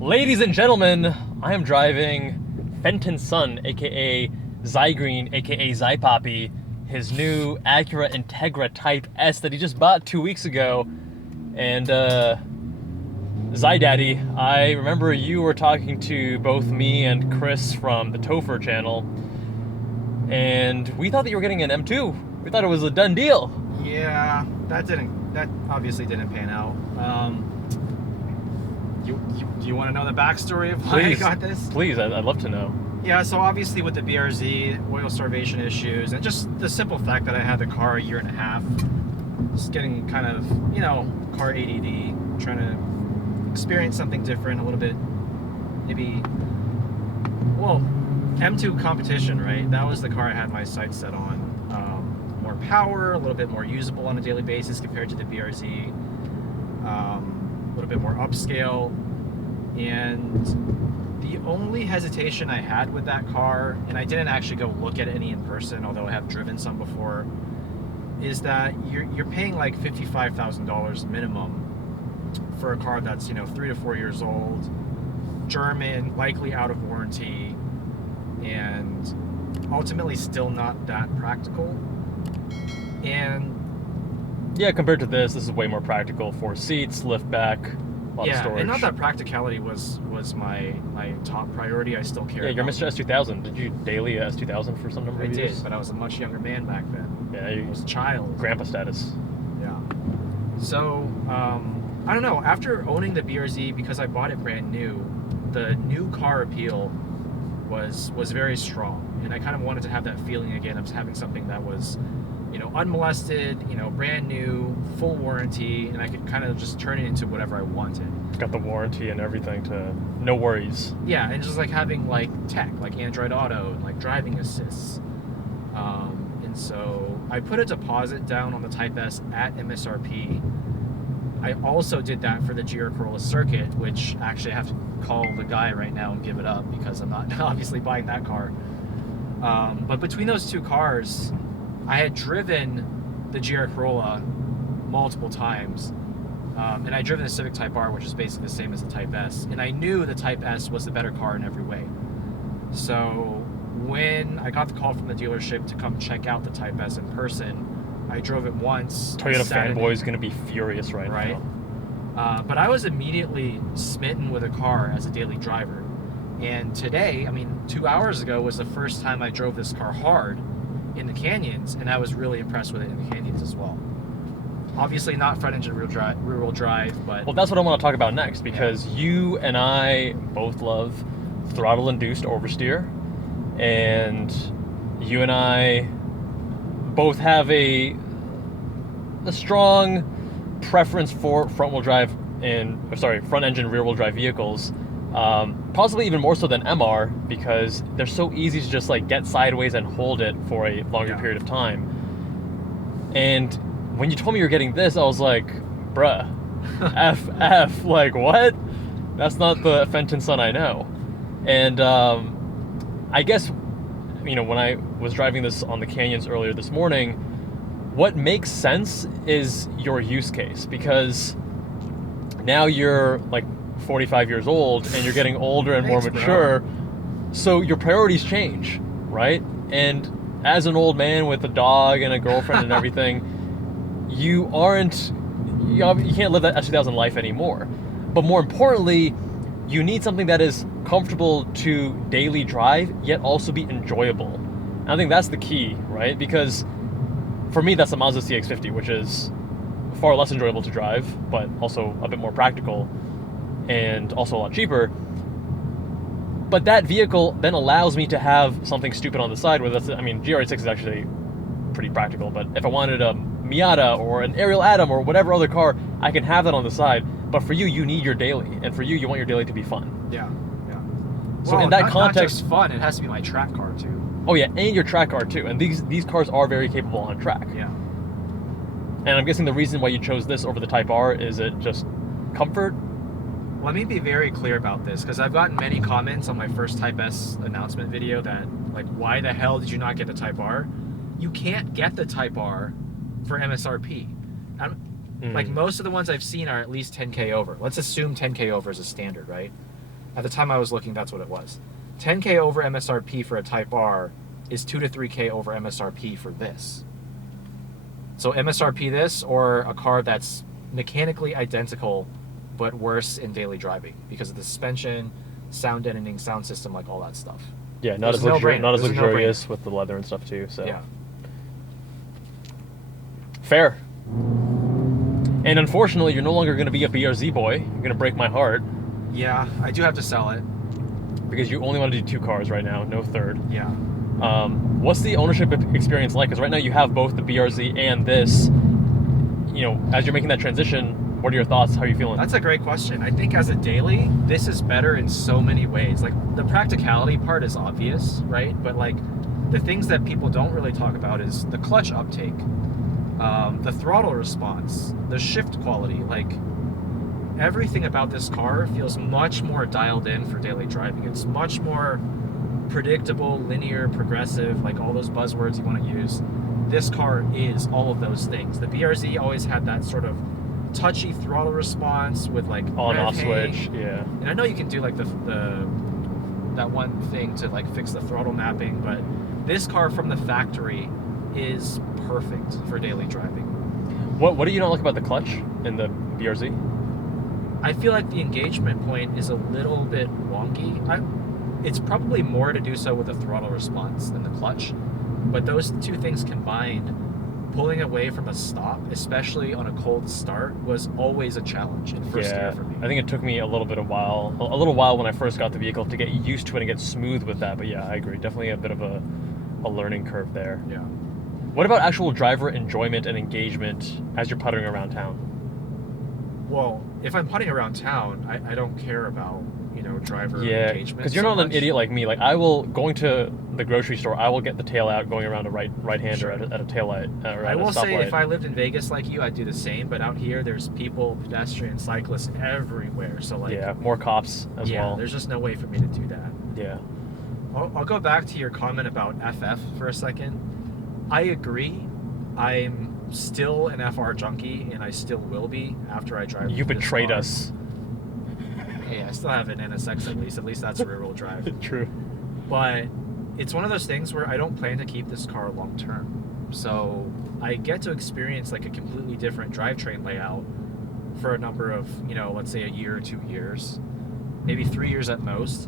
Ladies and gentlemen, I am driving Fenton's son, aka Zygreen, aka Zypoppy, his new Acura Integra Type S that he just bought 2 weeks ago. And Zydaddy, I remember you were talking to both me and Chris from the Topher channel, and we thought that you were getting an M2. We thought it was a done deal. Yeah, that obviously didn't pan out. Do you want to know the backstory of why I got this? Please, I'd love to know. Yeah, so obviously with the BRZ, oil starvation issues, and just the simple fact that I had the car a year and a half, just getting kind of, car ADD, trying to experience something different, a little bit, maybe, well, M2 competition, right? That was the car I had my sights set on. More power, a little bit more usable on a daily basis compared to the BRZ, a little bit more upscale. And the only hesitation I had with that car, and I didn't actually go look at any in person, although I have driven some before, is that you're paying like $55,000 minimum for a car that's 3 to 4 years old, German, likely out of warranty, and ultimately still not that practical. And yeah, compared to this is way more practical. 4 seats, lift back, a lot of storage. And not that practicality was my top priority. I still care. Yeah, you're Mr. S2000. Did you daily a S2000 for some number of years? I did, but I was a much younger man back then. Yeah, I was a child. Grandpa status. Yeah. So, I don't know. After owning the BRZ, because I bought it brand new, the new car appeal was very strong. And I kind of wanted to have that feeling again of having something that was unmolested, brand new, full warranty, and I could kind of just turn it into whatever I wanted. Got the warranty and everything to no worries. Yeah, and just like having like tech, like Android Auto and like driving assists. And so I put a deposit down on the Type S at MSRP. I also did that for the GR Corolla Circuit, which actually I have to call the guy right now and give it up because I'm not obviously buying that car. But between those two cars, I had driven the GR Corolla multiple times, and I'd driven the Civic Type R, which is basically the same as the Type S, and I knew the Type S was the better car in every way. So when I got the call from the dealership to come check out the Type S in person, I drove it once. Toyota fanboy is going to be furious right now. But I was immediately smitten with a car as a daily driver. And today, 2 hours ago, was the first time I drove this car hard in the canyons, and I was really impressed with it in the canyons as well. Obviously not front engine rear-wheel drive, but... Well, that's what I want to talk about next, because you and I both love throttle-induced oversteer, and you and I both have a strong preference for front engine rear-wheel drive vehicles. Possibly even more so than MR, because they're so easy to just like get sideways and hold it for a longer period of time. And when you told me you're getting this, I was like, bruh, F, like what? That's not the Fenton son I know. And I guess, when I was driving this on the canyons earlier this morning, what makes sense is your use case, because now you're like 45 years old and you're getting older and more mature, so your priorities change, right? And as an old man with a dog and a girlfriend and everything, you can't live that S2000 life anymore. But more importantly, you need something that is comfortable to daily drive yet also be enjoyable. And I think that's the key, right? Because for me, that's the Mazda CX-50, which is far less enjoyable to drive, but also a bit more practical and also a lot cheaper. But that vehicle then allows me to have something stupid on the side, whether that's, GR6 is actually pretty practical, but if I wanted a Miata or an Ariel Atom or whatever other car, I can have that on the side. But for you, you need your daily, and for you want your daily to be fun. Yeah. So in that context, not just fun, it has to be my track car too. Oh yeah, and your track car too. And these cars are very capable on track. Yeah. And I'm guessing the reason why you chose this over the Type R, is it just comfort? Let me be very clear about this, because I've gotten many comments on my first Type S announcement video that, like, why the hell did you not get the Type R? You can't get the Type R for MSRP. Like, most of the ones I've seen are at least 10K over. Let's assume 10K over is a standard, right? At the time I was looking, that's what it was. 10K over MSRP for a Type R is 2 to 3K over MSRP for this. So MSRP this, or a car that's mechanically identical but worse in daily driving because of the suspension, sound deadening, sound system, like all that stuff. Yeah, not as luxurious with the leather and stuff too. So yeah, fair. And unfortunately, you're no longer going to be a BRZ boy. You're going to break my heart. Yeah, I do have to sell it because you only want to do 2 cars right now, no third. Yeah. What's the ownership experience like? Because right now you have both the BRZ and this. You know, as you're making that transition, what are your thoughts? How are you feeling? That's a great question. I think as a daily, this is better in so many ways. Like, the practicality part is obvious, right? But like, the things that people don't really talk about is the clutch uptake, the throttle response, the shift quality. Like, everything about this car feels much more dialed in for daily driving. It's much more predictable, linear, progressive, like all those buzzwords you want to use. This car is all of those things. The BRZ always had that sort of touchy throttle response with like on-off switch, yeah. And I know you can do like the that one thing to like fix the throttle mapping, but this car from the factory is perfect for daily driving. What do you not like about the clutch in the BRZ? I feel like the engagement point is a little bit wonky. It's probably more to do so with the throttle response than the clutch, but those two things combined, pulling away from a stop, especially on a cold start, was always a challenge in first gear for me. I think it took me a little while when I first got the vehicle to get used to it and get smooth with that. But yeah, I agree. Definitely a bit of a learning curve there. Yeah. What about actual driver enjoyment and engagement as you're puttering around town? Well, if I'm putting around town, I don't care about, driver engagement. Because you're not an idiot like me. Like, going to the grocery store, I will get the tail out going around a right-hander Sure. at a tail light. I will say, if I lived in Vegas like you, I'd do the same. But out here, there's people, pedestrians, cyclists everywhere. So like, more cops as well. Yeah, there's just no way for me to do that. Yeah. I'll go back to your comment about FF for a second. I agree. I'm still an FR junkie, and I still will be after I drive. You betrayed us. Hey, I still have an NSX at least. At least that's rear-wheel drive. True. But it's one of those things where I don't plan to keep this car long term. So I get to experience like a completely different drivetrain layout for a number of, let's say a year or 2 years, maybe 3 years at most.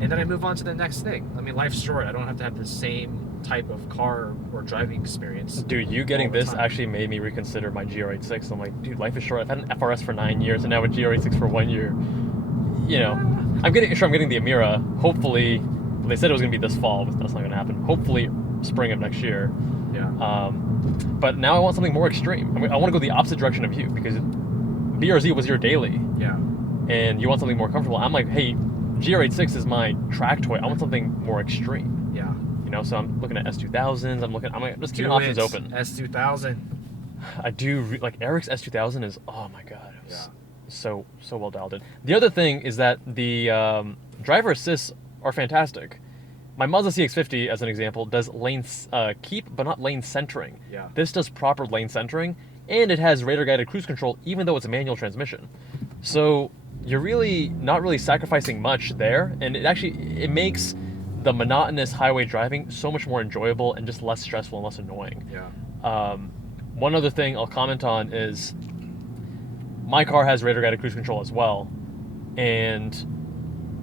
And then I move on to the next thing. I mean, life's short. I don't have to have the same type of car or driving experience. Dude, you getting this actually made me reconsider my GR86. I'm like, dude, life is short. I've had an FRS for 9 years and now a GR86 for 1 year. I'm getting the Amira. Hopefully, they said it was going to be this fall, but that's not going to happen. Hopefully, spring of next year. Yeah. But now I want something more extreme. I want to go the opposite direction of you because BRZ was your daily. Yeah. And you want something more comfortable. I'm like, hey, GR86 is my track toy. I want something more extreme. Yeah. So I'm looking at S2000s. I'm just keeping options open. S2000. I do like Eric's S2000 is, oh my god, it was Yeah. so well dialed in. The other thing is that the driver assists are fantastic. My Mazda CX-50, as an example, does lane keep but not lane centering. Yeah. This does proper lane centering, and it has radar guided cruise control, even though it's a manual transmission. So you're really not really sacrificing much there, and it makes the monotonous highway driving so much more enjoyable and just less stressful and less annoying. Yeah. One other thing I'll comment on is my car has radar guided cruise control as well, and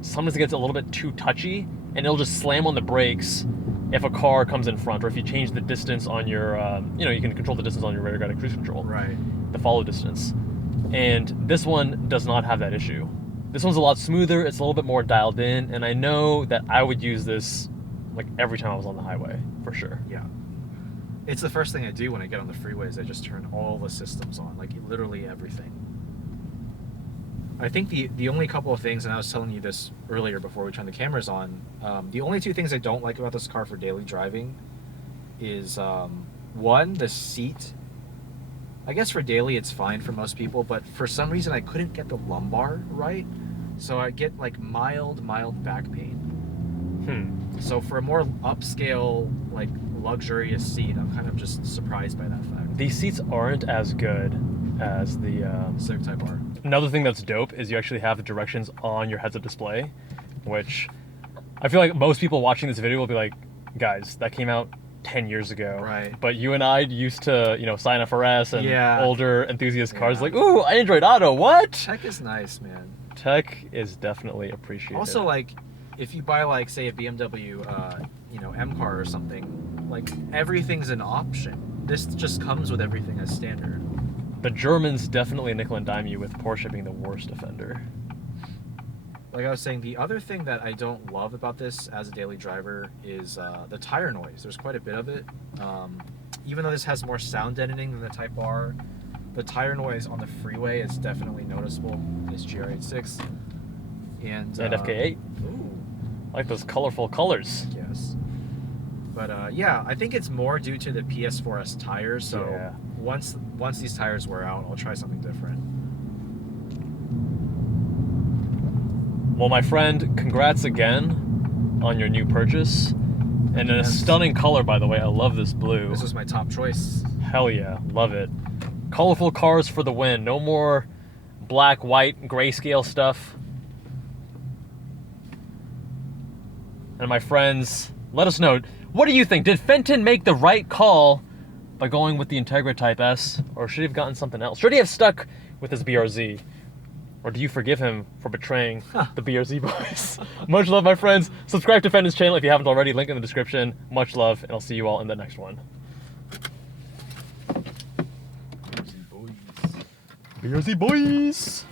sometimes it gets a little bit too touchy, and it'll just slam on the brakes if a car comes in front, or if you change the distance on your, you can control the distance on your radar guided cruise control, Right. the follow distance. And this one does not have that issue. This one's a lot smoother, it's a little bit more dialed in, and I know that I would use this like every time I was on the highway, for sure. Yeah. It's the first thing I do when I get on the freeways. I just turn all the systems on, like literally everything. I think the only couple of things, and I was telling you this earlier before we turned the cameras on, the only two things I don't like about this car for daily driving is, one, the seat. I guess for daily it's fine for most people, but for some reason I couldn't get the lumbar right, so I get like mild back pain. So for a more upscale, like luxurious seat, I'm kind of just surprised by that fact. These seats aren't as good as the Civic Type R. Another thing that's dope is you actually have the directions on your heads-up display, which I feel like most people watching this video will be like, guys, that came out 10 years ago. Right. But you and I used to, sign FRS and Yeah. older enthusiast cars like, ooh, Android Auto, what? Tech is nice, man. Tech is definitely appreciated. Also, like, if you buy, like, say, a BMW, M car or something, like, everything's an option. This just comes with everything as standard. The Germans definitely nickel and dime you with Porsche being the worst offender. Like I was saying, the other thing that I don't love about this as a daily driver is the tire noise. There's quite a bit of it. Even though this has more sound deadening than the Type R, the tire noise on the freeway is definitely noticeable in this GR86. And FK8. Ooh. I like those colorful colors. Yes. But yeah, I think it's more due to the PS4S tires. So Yeah. once these tires wear out, I'll try something different. Well, my friend, congrats again on your new purchase. And in a Yes. stunning color, by the way. I love this blue. This was my top choice. Hell yeah, love it. Colorful cars for the win. No more black, white, grayscale stuff. And my friends, let us know. What do you think? Did Fenton make the right call by going with the Integra Type S? Or should he have gotten something else? Should he have stuck with his BRZ? Or do you forgive him for betraying the BRZ boys? Much love, my friends. Subscribe to Fenton's channel if you haven't already. Link in the description. Much love, and I'll see you all in the next one. BRZ boys.